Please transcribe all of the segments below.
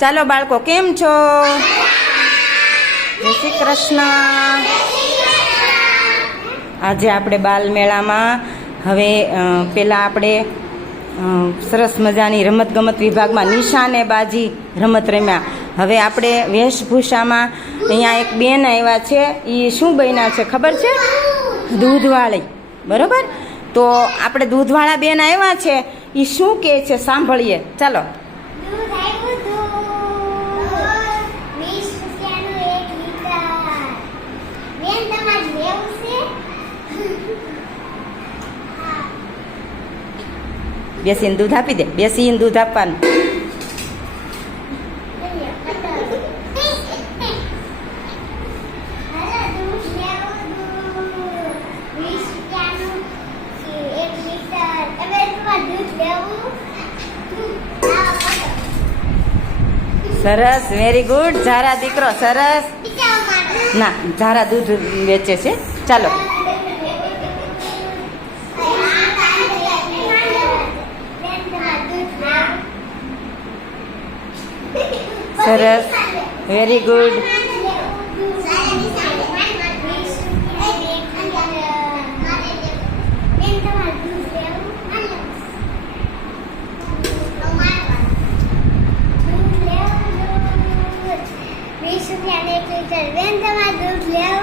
ચાલો બાળકો, કેમ છો? જય શ્રી કૃષ્ણ. આજે આપણે બાલ મેળામાં હવે પેલા આપણે સરસ મજાની રમતગમત વિભાગમાં નિશાનેબાજી રમત રમ્યા. હવે આપણે વેશભૂષામાં અહીંયા એક બેન આવ્યા છે. એ શું બન્યા છે ખબર છે? દૂધવાળી. બરોબર? તો આપણે દૂધવાળા બેન આવ્યા છે. એ શું કહે છે સાંભળીએ. ચાલો. બેસીને દૂધ આપી દે. બેસીને દૂધ આપવાનું. સરસ, વેરી ગુડ. ઝારા દીકરો સરસ. ના, ઝારા દૂધ વેચે છે. ચાલો. સરસ, વેરી ગુડ.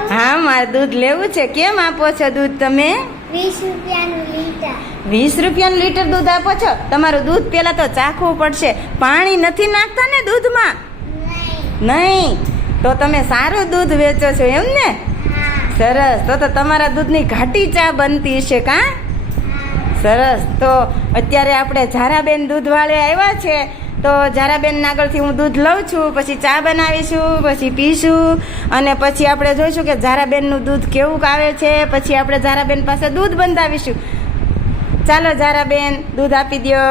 હા, મારે દૂધ લેવું છે. કેમ આપો છો દૂધ તમે? 20 રૂપિયાનું લીટર. 20 રૂપિયાનું લીટર દૂધ આપો છો? તમારું દૂધ પેલા તો ચાખવું પડશે. પાણી નથી નાખતા ને દૂધમાં? નહીં. તો તમે સારું દૂધ વેચો છો એમ ને? સરસ. તો તમારા દૂધની ઘાટી ચા બનતી છે કાં? સરસ. તો અત્યારે આપણે ઝારાબેન દૂધવાળે આવ્યા છે. તો ઝારાબેન આગળથી હું દૂધ લઉં છું, પછી ચા બનાવીશું, પછી પીશું, અને પછી આપણે જોઈશું કે ઝારાબેનનું દૂધ કેવું આવે છે. પછી આપણે ઝારાબેન પાસે દૂધ બંધાવીશું. ચાલો ઝારાબેન, દૂધ આપી દો.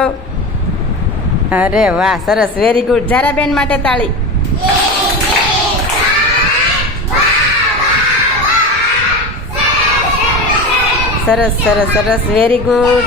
અરે વાહ, સરસ, વેરી ગુડ. ઝારાબેન માટે તાળી. સરસ સરસ સરસ, વેરી ગુડ.